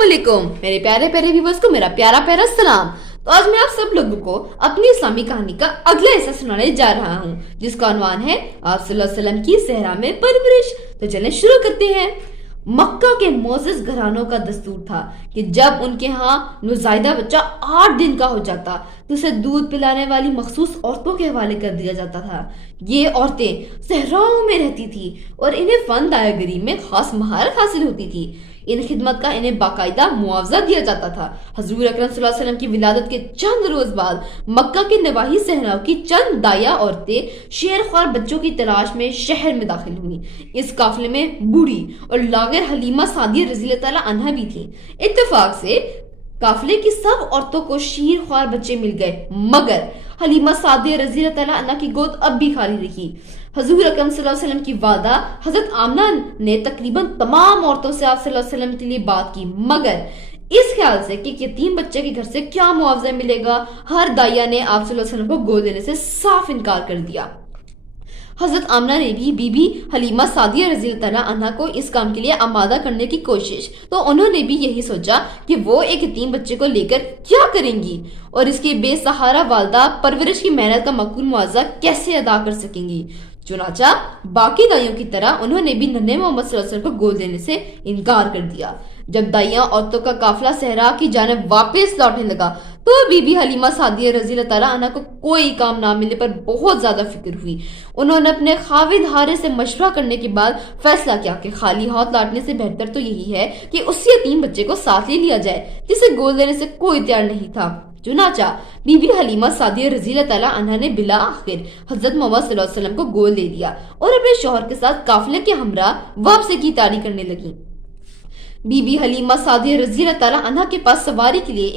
अस्सलाम वालेकुम मेरे प्यारे प्यारे व्यूअर्स को मेरा प्यारा प्यारा सलाम। तो आज मैं आप सब लोगों को अपनी इस्लामी कहानी का अगला हिस्सा सुनाने जा रहा हूँ, जिसका उन्वान है आप सल्लल्लाहु अलैहि वसल्लम की सहरा में परवरिश। तो चलें शुरू करते हैं। मक्का के मोअज़्ज़ज़ घरानों का दस्तूर था कि जब उनके यहाँ नौज़ायदा बच्चा 8 दिन का हो जाता तो उसे दूध पिलाने वाली मखसूस औरतों के हवाले कर दिया जाता था। ये औरतें सहराओं में रहती थी और इन्हें फन दायागरी में खास महारत हासिल होती थी। इन खिदमत का इन्हें बाकायदा मुआवजा दिया जाता था। हजूर अकरम सल्लल्लाहु अलैहि वसल्लम की विलादत के चंद रोज बाद मक्का के नवाही सहराओं की चंद दाया औरतें शेर ख्वार बच्चों की तलाश में शहर में दाखिल हुई। इस काफिले में बूढ़ी और लागर हलीमा सादिया रज़ी अल्लाह तआला अन्हा भी थी। इत्तेफाक से काफिले की सब औरतों को शीर ख्वार बच्चे मिल गए, मगर हलीमा सादिया रज़ी अल्लाह तआला अन्हा की गोद अब भी खाली रही। हजूर अकरम सल्लल्लाहु अलैहि वसल्लम की वादा हजरत आमना ने तकरीबन तमाम औरतों से आप सल्लल्लाहु अलैहि वसल्लम के लिए बात की, मगर इस ख्याल से कि यतीम बच्चे के घर से क्या मुआवजा मिलेगा, हर दाइया ने आप सल्लल्लाहु अलैहि वसल्लम को गोद लेने से साफ इनकार कर दिया। हजरत आमना ने भी बीबी हलीमा सादिया रज़ी अल्लाह तआला अन्हा को इस काम के लिए आमादा करने की कोशिश, तो उन्होंने भी यही सोचा कि वो एक यतीम बच्चे को लेकर क्या करेंगी और इसकी बेसहारा वालदा परवरिश की मेहनत का मकबूल मुआवजा कैसे अदा कर सकेंगी। चुनाचा बाकी दाइयों की तरह उन्होंने भी नन्हे मोहम्मद सल्लल्लाहु अलैहि वसल्लम को गोद लेने से इनकार कर दिया। जब दाइया औरतों का काफिला सहरा की जानिब वापस लौटने लगा तो बीबी हलीमा सादिया रज़ी अल्लाह तआला अन्हा को कोई काम ना मिलने पर बहुत ज्यादा फिक्र हुई। उन्होंने अपने खाविद हारे से मशवरा करने के बाद फैसला किया कि खाली हाथ लौटने से बेहतर तो यही है कि उस यतीम बच्चे को साथ ले लिया जाए जिसे गोद लेने से कोई तैयार नहीं था। चुनाचा बीबी हलीमा सादिया रज़ी अल्लाह तआला अन्हा ने बिला आखिर हजरत मोहम्मद सल्लल्लाहु अलैहि वसल्लम को गोद ले लिया और अपने शौहर के साथ काफिले के हमरा वापसी की तैयारी करने लगी। बीबी हलीमा सादिया रज़ी अल्लाह तआला अन्हा के पास सवारी के लिए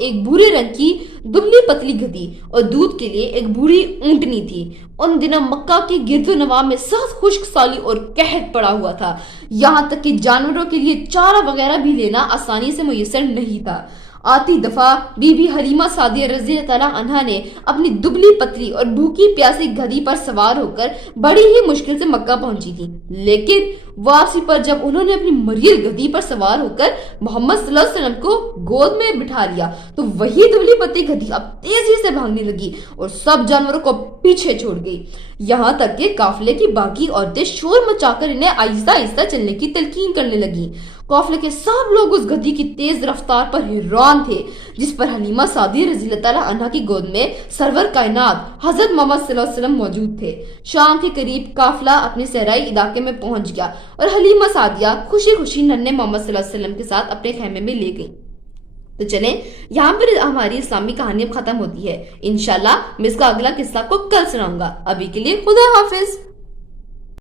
एक भूरे रंग की दुबली पतली गधी और दूध के लिए एक बूढ़ी ऊंटनी थी। उन दिनों मक्का की गिरदो नवा में सख्त खुश्क साली और कहत पड़ा हुआ था, यहाँ तक कि जानवरों के लिए चारा वगैरह भी लेना आसानी से मुयस्सर नहीं था। आती दफा बीबी हलीमा सादिया रज़ी अल्लाह तआला अन्हा ने अपनी दुबली पतली और भूखी प्यासी गधी पर सवार होकर बड़ी ही मुश्किल से मक्का पहुंची थी, लेकिन वापसी पर जब उन्होंने अपनी मरियल गधी पर सवार होकर मोहम्मद सल्लल्लाहु अलैहि वसल्लम को गोद में बिठा लिया तो वही दुबली पतली गधी अब तेजी से भागने लगी और सब जानवरों को पीछे छोड़ गई। यहाँ तक कि काफिले की बाकी औरतें शोर मचाकर इन्हें आहिस्ता आहिस्ता चलने की तलकीन करने लगी। काफिले के सब लोग उस गधी की तेज रफ्तार पर हैरान थे जिस पर हलीमा सादिया रज़ी अल्लाह तआला अन्हा की गोद में सरवर कायनात हजरत मोहम्मद सल्लल्लाहु अलैहि वसल्लम मौजूद थे। शाम के करीब काफिला अपने सहराई इलाके में पहुंच गया और हलीमा सादिया खुशी खुशी नन्हे मोहम्मद सल्लल्लाहु अलैहि वसल्लम के साथ अपने खेमे में ले गई। तो चलें, यहाँ पर हमारी इस्लामी कहानी अब खत्म होती है। इंशाल्लाह मैं इसका अगला किस्सा आपको कल सुनाऊंगा। अभी के लिए खुदा हाफिज।